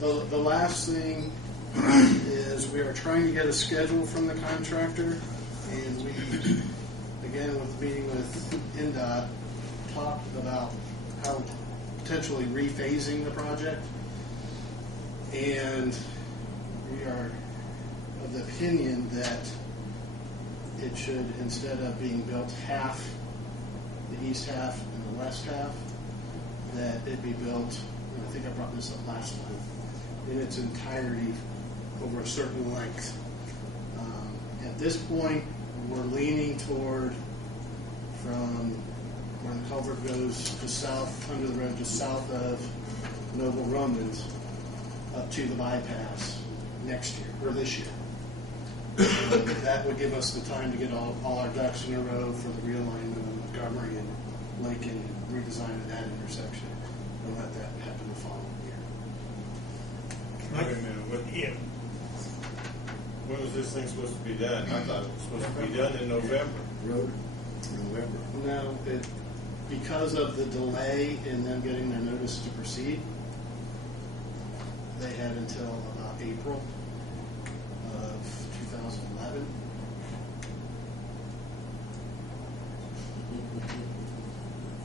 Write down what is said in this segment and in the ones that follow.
The last thing is we are trying to get a schedule from the contractor, and we, again, with meeting with NDOT, talked about how potentially rephasing the project, and we are of the opinion that it should, instead of being built half, the east half and the west half, that it be built, and I think I brought this up last time, in its entirety over a certain length. At this point, we're leaning toward from where the culvert goes to south, under the road, just south of Noble Romans, up to the bypass next year, or this year. That would give us the time to get all our ducks in a row for the realignment of Montgomery and Lincoln and redesign of that intersection, and let that happen the following year. Wait a minute, when was this thing supposed to be done? I thought it was supposed to be done in November. November. No, because of the delay in them getting their notice to proceed, they had until about April of 2011.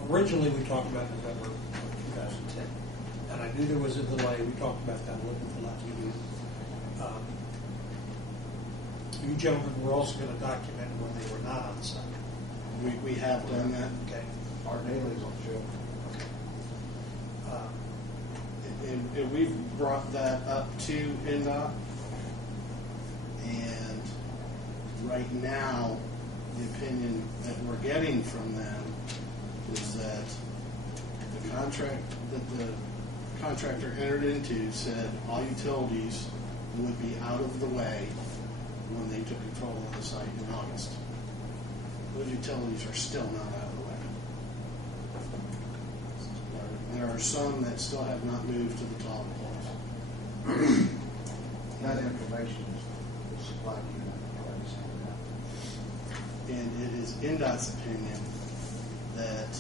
Originally, we talked about November of 2010, and I knew there was a delay. We talked about that a little bit the last meeting. You gentlemen were also going to document when they were not on site. We have done that. Okay. Our dailies will show. Okay. And we've brought that up to NDOT, and right now, the opinion that we're getting from them is that the contract that the contractor entered into said all utilities would be out of the way when they took control of the site in August. Those utilities are still not out of the way. There are some that still have not moved to the tall poles. That information is supplied to you. And it is NDOT's opinion that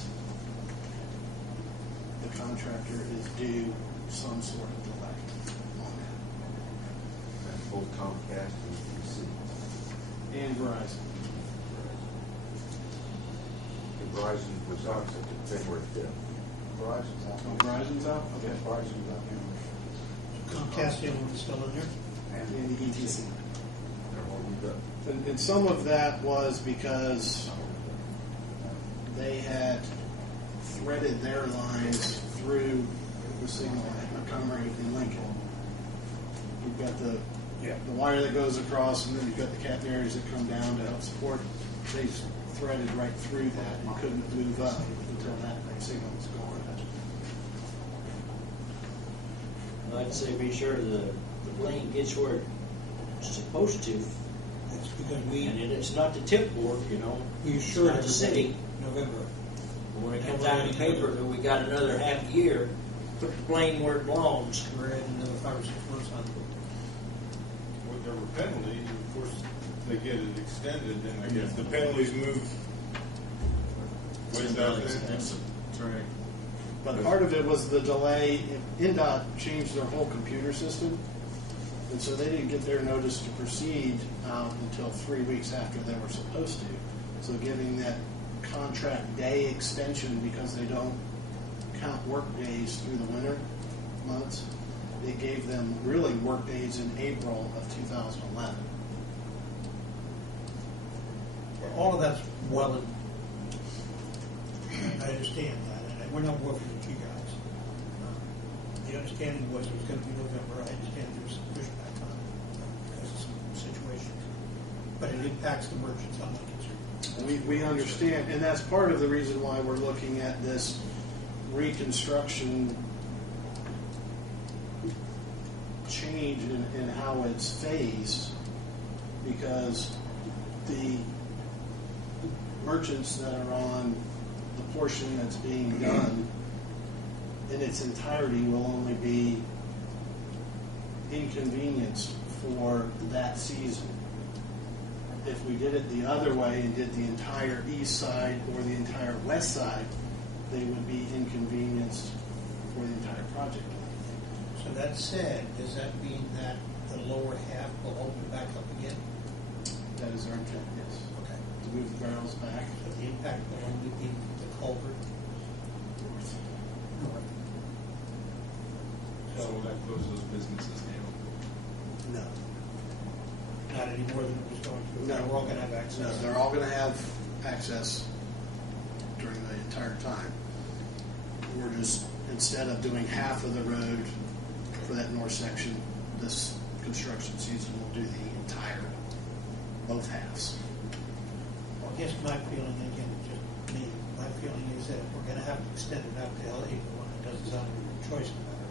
the contractor is due some sort of delay on that. That's both Comcast and PC. And Verizon. And Verizon was out until February 5th. Verizon's out. Oh, Verizon's out? Okay, Okay. Verizon's out here. Comcast is still in there? And the ETC. They're holding up. And some of that was because they had threaded their lines through the signal at Montgomery and Lincoln. You've got the wire that goes across, and then you've got the catenaries that come down to help support. They threaded right through that and couldn't move up until that signal was gone. I'd say be sure the plane gets where it's supposed to, That's because and it's not the tip board, you know. we It's assured not the city. November. When it comes out in the paper that we got another half year, put the plane where it belongs. We're at another 5 or 6 months on it. With there were penalties, of course, they get it extended, then I guess the penalties move. With that, That's right. But part of it was the delay. NDOT changed their whole computer system, and so they didn't get their notice to proceed out until 3 weeks after they were supposed to. So giving that contract day extension, because they don't count work days through the winter months, it gave them really work days in April of 2011. All of that's well, I understand that, and we're not working with you guys. The understanding was it was going to be November. I understand there was some pushback on it because of some situations, but it impacts the merchants. I'm not concerned. We understand, and that's part of the reason why we're looking at this reconstruction change in how it's phased, because the merchants that are on the portion that's being done in its entirety will only be inconvenienced for that season. If we did it the other way and did the entire east side or the entire west side, they would be inconvenienced for the entire project. So that said, does that mean that the lower half will open back up again? That is our intent, yes. Okay. To move the barrels back So the impact will only be the culvert north. north. So will that close those businesses down? No. Not any more than it was going to. No. We're all going to have access. No, they're all going to have access during the entire time. We're just, instead of doing half of the road for that north section, this construction season will do the entire, both halves. Well, I guess my feeling, again, it's just me, my feeling is that if we're going to have to extend it out to LA, when it doesn't sound like a choice matter,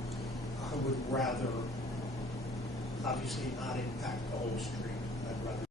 I would rather, obviously, not impact the whole street. I'd rather